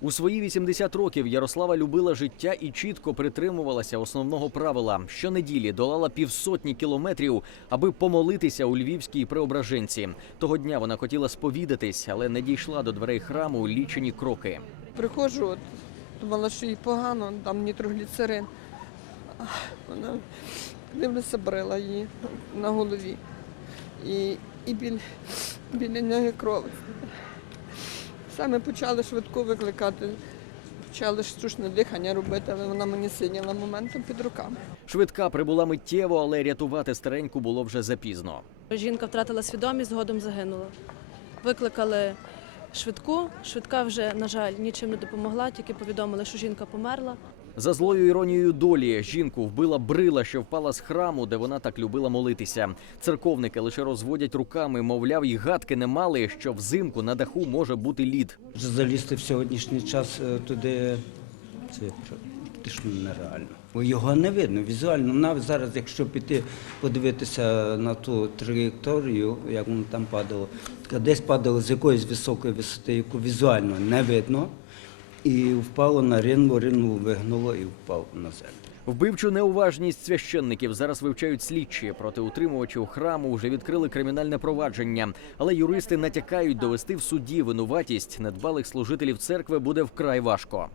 У свої 80 років Ярослава любила життя і чітко притримувалася основного правила. Щонеділі долала півсотні кілометрів, аби помолитися у львівській преображенці. Того дня вона хотіла сповідатись, але не дійшла до дверей храму лічені кроки. Приходжу, от, думала, що їй погано, там нітрогліцерин. Вона дивлюся, брила її на голові. І, і біль, біля неї кров. Саме почали швидко викликати, почали штучне дихання робити, але вона мені синіла моментом під руками. Швидка прибула миттєво, але рятувати стареньку було вже запізно. Жінка втратила свідомість, згодом загинула. Викликали швидку. Швидка вже, на жаль, нічим не допомогла, тільки повідомили, що жінка померла. За злою іронією долі жінку вбила брила, що впала з храму, де вона так любила молитися. Церковники лише розводять руками, мовляв, і гадки не мали, що взимку на даху може бути лід. Залізти в сьогоднішній час е, туди це практично нереально. Його не видно візуально. Навіть зараз, якщо піти подивитися на ту траєкторію, як воно там падало, десь падало з якоїсь високої висоти, яку візуально не видно, і впало на ринву, ринву вигнуло і впав на землю. Вбивчу неуважність священників зараз вивчають слідчі. Проти утримувачів храму вже відкрили кримінальне провадження. Але юристи натякають довести в суді винуватість недбалих служителів церкви буде вкрай важко.